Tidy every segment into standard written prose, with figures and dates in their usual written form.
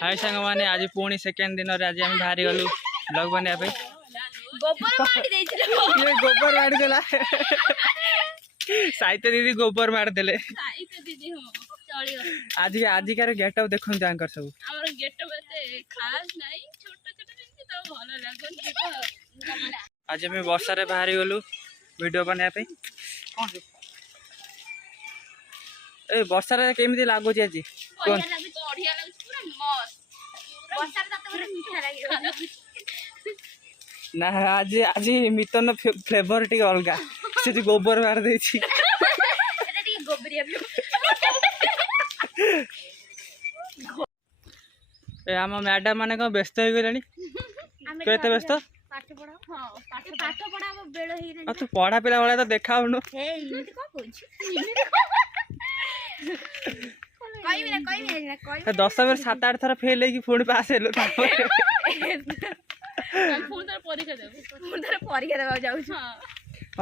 हाय सांग माने आज पुणी सेकेंड दिन आज आम बाहरी गलु ब्लॉग बनाया गोबर मारी देला साहित्य दीदी गोबर मार देले आज आजिकार गेटअप देखन जांकर सब हमर गेटअप एते खास नाही छोटा छोटा जिंस तो भलो लागन आज हम वर्षा रे बाहरी गलु वीडियो बनाया पे कोन ए वर्षा रे केमिति लागो छी आज कोन बढ़िया लागु पूरा मस्त वर्षा रे तते बरे मीठा लागे ना आज आज मितन फ्लेवर टी अलगा से गोबर मार दे छी एटा टी गोबरिया ए आम मैडम माने को व्यस्त हो गलानी केते व्यस्त पाठ पढा हां पाठ पढा बेळ हेइ रे तू पढ़ा पिला वाला तो देखा हुनु हे इमिति को कहछ कोई भी ना कोई 10 बार 7-8 थर फेल है कि फोन पास हेलो हम फोन तर परीक्षा देबा जाउ छ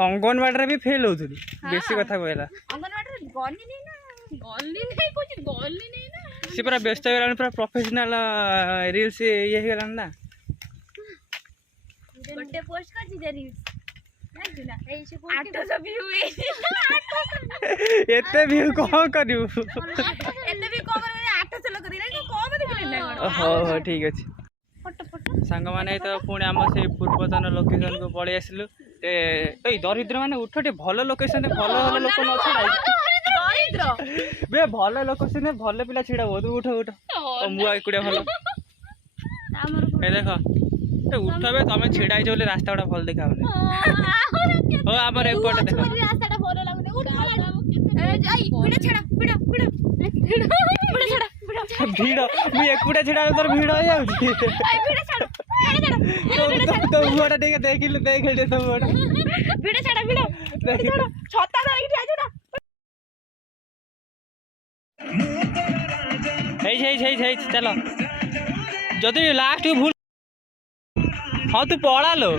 अंगनवाड़ी रे भी फेल होतुली बेसी कथा कहला अंगनवाड़ी रे गल्ली नहीं कुछ गल्ली नहीं ना से पूरा व्यस्त हो गलानी पूरा प्रोफेशनल रील्स ये हो गलानी ना बर्थडे पोस्ट कर दी रील्स नहीं जुना ए से 800 व्यू एते व्यू कौन करियो एते भी कम करे 800 लोग दिले कम देखले ना हो ठीक अछि फोटो फोटो सांग माने तो पुणी आम से पूर्वतन लोकेशन को पळै आसिलु ए दरिद्र माने उठटे भलो लोकेशन भलो भलो लोक न दरिद्र बे भलो लोकेशन भलो पिला छिडा हो उठ उठ ओ मुआ एकुडे भलो ए देखो ए उठबे तमे छिडाई जोले रास्ताडा भल देखाबले ओ हमर एपट देखो रास्ताडा भलो लागने उठ ए जाई पिडा छडा पिडा छडा भीड़ मुझे एकुटे छिड़ा तोर भीड़ हो जाउची तो मुआटा देख देखिले देख दे तो मुआटा भीड़ छड़ा छत्ता धरिक ठिया छड़ा हे चलो जदि लास्ट भूल हाँ तू पड़ा लो